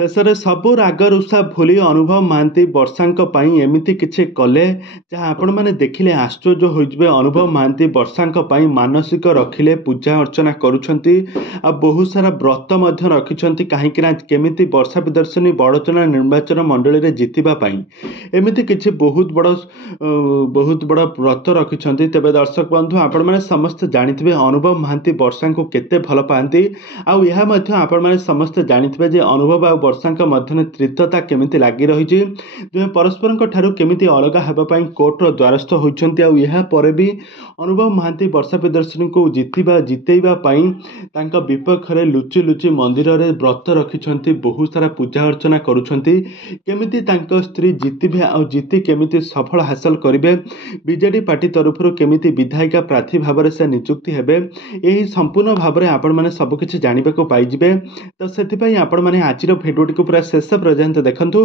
ଶେଷରେ ସବୁ ରାଗରୁଷା ଭୁଲି ଅନୁଭବ ମହାନ୍ତି ବର୍ଷାଙ୍କ ପାଇଁ ଏମିତି କିଛି କଲେ ଯାହା ଆପଣମାନେ ଦେଖିଲେ ଆଶ୍ଚର୍ଯ୍ୟ ହୋଇଯିବେ। ଅନୁଭବ ମହାନ୍ତି ବର୍ଷାଙ୍କ ପାଇଁ ମାନସିକ ରଖିଲେ, ପୂଜା ଅର୍ଚ୍ଚନା କରୁଛନ୍ତି ଆଉ ବହୁତ ସାରା ବ୍ରତ ମଧ୍ୟ ରଖିଛନ୍ତି। କାହିଁକିନା କେମିତି ବର୍ଷା ପ୍ରିୟଦର୍ଶିନୀ ବଡ଼ଚଣା ନିର୍ବାଚନ ମଣ୍ଡଳୀରେ ଜିତିବା ପାଇଁ ଏମିତି କିଛି ବହୁତ ବଡ଼ ବ୍ରତ ରଖିଛନ୍ତି। ତେବେ ଦର୍ଶକ ବନ୍ଧୁ, ଆପଣମାନେ ସମସ୍ତେ ଜାଣିଥିବେ ଅନୁଭବ ମହାନ୍ତି ବର୍ଷାଙ୍କୁ କେତେ ଭଲ ପାଆନ୍ତି। ଆଉ ଏହା ମଧ୍ୟ ଆପଣମାନେ ସମସ୍ତେ ଜାଣିଥିବେ ଯେ ଅନୁଭବ ଆଉ ବର୍ଷାଙ୍କ ମଧ୍ୟରେ ତ୍ରିତତା କେମିତି ଲାଗି ରହିଛି। ଦୁହେଁ ପରସ୍ପରଙ୍କ ଠାରୁ କେମିତି ଅଲଗା ହେବା ପାଇଁ କୋର୍ଟର ଦ୍ୱାରସ୍ଥ ହୋଇଛନ୍ତି। ଆଉ ଏହା ପରେ ବି ଅନୁଭବ ମହାନ୍ତି ବର୍ଷା ପ୍ରିୟଦର୍ଶିନୀଙ୍କୁ ଜିତେଇବା ପାଇଁ ତାଙ୍କ ବିପକ୍ଷରେ ଲୁଚି ଲୁଚି ମନ୍ଦିରରେ ବ୍ରତ ରଖିଛନ୍ତି, ବହୁତ ସାରା ପୂଜା ଅର୍ଚ୍ଚନା କରୁଛନ୍ତି। କେମିତି ତାଙ୍କ ସ୍ତ୍ରୀ ଜିତିବେ ଆଉ ଜିତି କେମିତି ସଫଳ ହାସଲ କରିବେ, ବିଜେଡି ପାର୍ଟି ତରଫରୁ କେମିତି ବିଧାୟିକା ପ୍ରାର୍ଥୀ ଭାବରେ ସେ ନିଯୁକ୍ତି ହେବେ, ଏହି ସମ୍ପୂର୍ଣ୍ଣ ଭାବରେ ଆପଣମାନେ ସବୁକିଛି ଜାଣିବାକୁ ପାଇଯିବେ। ତ ସେଥିପାଇଁ ଆପଣମାନେ ଆଜିର ଭିଡ଼ିଓଟିକୁ ପୁରା ଶେଷ ପର୍ଯ୍ୟନ୍ତ ଦେଖନ୍ତୁ।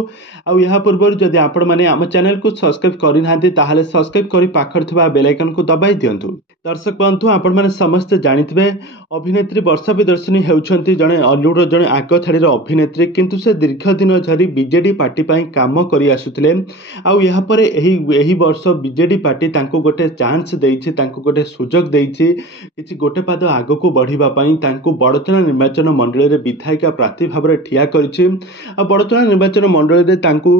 ଆଉ ଏହା ପୂର୍ବରୁ ଯଦି ଆପଣମାନେ ଆମ ଚ୍ୟାନେଲକୁ ସବସ୍କ୍ରାଇବ୍ କରିନାହାନ୍ତି ତାହେଲେ ସବସ୍କ୍ରାଇବ୍ କରି ପାଖରେ ଥିବା ବେଲ୍ ଆଇକନକୁ ଦବାଇ ଦିଅନ୍ତୁ। ଦର୍ଶକ ବନ୍ଧୁ, ଆପଣମାନେ ସମସ୍ତେ ଜାଣିଥିବେ ଅଭିନେତ୍ରୀ ବର୍ଷା ପ୍ରିୟଦର୍ଶିନୀ ହେଉଛନ୍ତି ଅଲିଉଡର ଜଣେ ଆଗଧାଡ଼ିର ଅଭିନେତ୍ରୀ। କିନ୍ତୁ ସେ ଦୀର୍ଘ ଦିନ ଧରି ବିଜେଡି ପାର୍ଟି ପାଇଁ କାମ କରି ଆସୁଥିଲେ। ଆଉ ଏହାପରେ ଏହି ବର୍ଷ ବିଜେଡି ପାର୍ଟି ତାଙ୍କୁ ଗୋଟେ ଚାନ୍ସ ଦେଇଛି, ତାଙ୍କୁ ଗୋଟେ ସୁଯୋଗ ଦେଇଛି କିଛି ଗୋଟେ ପାଦ ଆଗକୁ ବଢ଼ିବା ପାଇଁ। ତାଙ୍କୁ ବଡ଼ଚଣା ନିର୍ବାଚନ ମଣ୍ଡଳୀରେ ବିଧାୟିକା ପ୍ରାର୍ଥୀ ଭାବରେ ଠିଆ କରିଛି। ଆଉ ବଡ଼ଚଣା ନିର୍ବାଚନ ମଣ୍ଡଳୀରେ ତାଙ୍କୁ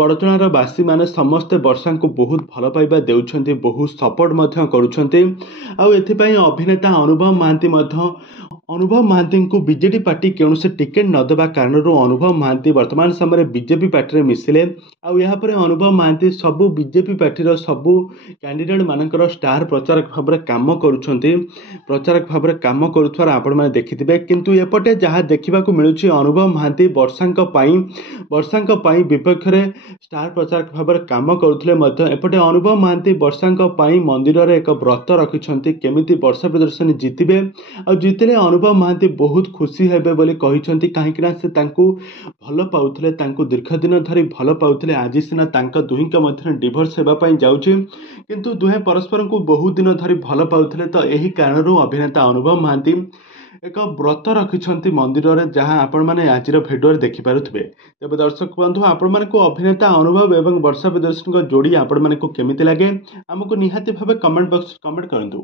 ବଡ଼ଚଣାର ବାସୀମାନେ ସମସ୍ତେ ବର୍ଷାଙ୍କୁ ବହୁତ ଭଲ ପାଇବା ଦେଉଛନ୍ତି, ବହୁତ ସପୋର୍ଟ ମଧ୍ୟ କରୁଛନ୍ତି। ଆଉ ଏଥିପାଇଁ ଅଭିନେତା ଅନୁଭବ ମହାନ୍ତିଙ୍କୁ ବିଜେଡି ପାର୍ଟି କୌଣସି ଟିକେଟ୍ ନ ଦେବା କାରଣରୁ ଅନୁଭବ ମହାନ୍ତି ବର୍ତ୍ତମାନ ସମୟରେ ବିଜେପି ପାର୍ଟିରେ ମିଶିଲେ। ଆଉ ଏହାପରେ ଅନୁଭବ ମହାନ୍ତି ସବୁ ବିଜେପି ପାର୍ଟିର ସବୁ କ୍ୟାଣ୍ଡିଡେଟ୍ ମାନଙ୍କର ଷ୍ଟାର ପ୍ରଚାରକ ଭାବରେ କାମ କରୁଥିବାର ଆପଣମାନେ ଦେଖିଥିବେ। କିନ୍ତୁ ଏପଟେ ଯାହା ଦେଖିବାକୁ ମିଳୁଛି ଅନୁଭବ ମହାନ୍ତି ବର୍ଷାଙ୍କ ପାଇଁ ବିପକ୍ଷରେ ଷ୍ଟାର ପ୍ରଚାରକ ଭାବରେ କାମ କରୁଥିଲେ ମଧ୍ୟ ଏପଟେ ଅନୁଭବ ମହାନ୍ତି ବର୍ଷାଙ୍କ ପାଇଁ ମନ୍ଦିରରେ ଏକ ବ୍ରତ ରଖିଛନ୍ତି କେମିତି ବର୍ଷା ପ୍ରିୟଦର୍ଶିନୀ ଜିତିବେ। ଆଉ ଜିତିଲେ ଅନୁଭବ ମହାନ୍ତି ବହୁତ ଖୁସି ହେବେ ବୋଲି କହିଛନ୍ତି। କାହିଁକିନା ସେ ତାଙ୍କୁ ଭଲ ପାଉଥିଲେ, ତାଙ୍କୁ ଦୀର୍ଘ ଦିନ ଧରି ଭଲ ପାଉଥିଲେ। ଆଜି ସିନା ତାଙ୍କ ଦୁହିଁଙ୍କ ମଧ୍ୟରେ ଡିଭୋର୍ସ ହେବା ପାଇଁ ଯାଉଛି, କିନ୍ତୁ ଦୁହେଁ ପରସ୍ପରଙ୍କୁ ବହୁତ ଦିନ ଧରି ଭଲ ପାଉଥିଲେ। ତ ଏହି କାରଣରୁ ଅଭିନେତା ଅନୁଭବ ମହାନ୍ତି ଏକ ବ୍ରତ ରଖିଛନ୍ତି ମନ୍ଦିରରେ, ଯାହା ଆପଣମାନେ ଆଜିର ଭିଡ଼ିଓରେ ଦେଖିପାରୁଥିବେ। ତେବେ ଦର୍ଶକ ବନ୍ଧୁ, ଆପଣମାନଙ୍କୁ ଅଭିନେତା ଅନୁଭବ ଏବଂ ବର୍ଷା ପ୍ରିୟଦର୍ଶିନୀଙ୍କ ଯୋଡ଼ି ଆପଣମାନଙ୍କୁ କେମିତି ଲାଗେ ଆମକୁ ନିହାତି ଭାବେ କମେଣ୍ଟ ବକ୍ସରେ କମେଣ୍ଟ କରନ୍ତୁ।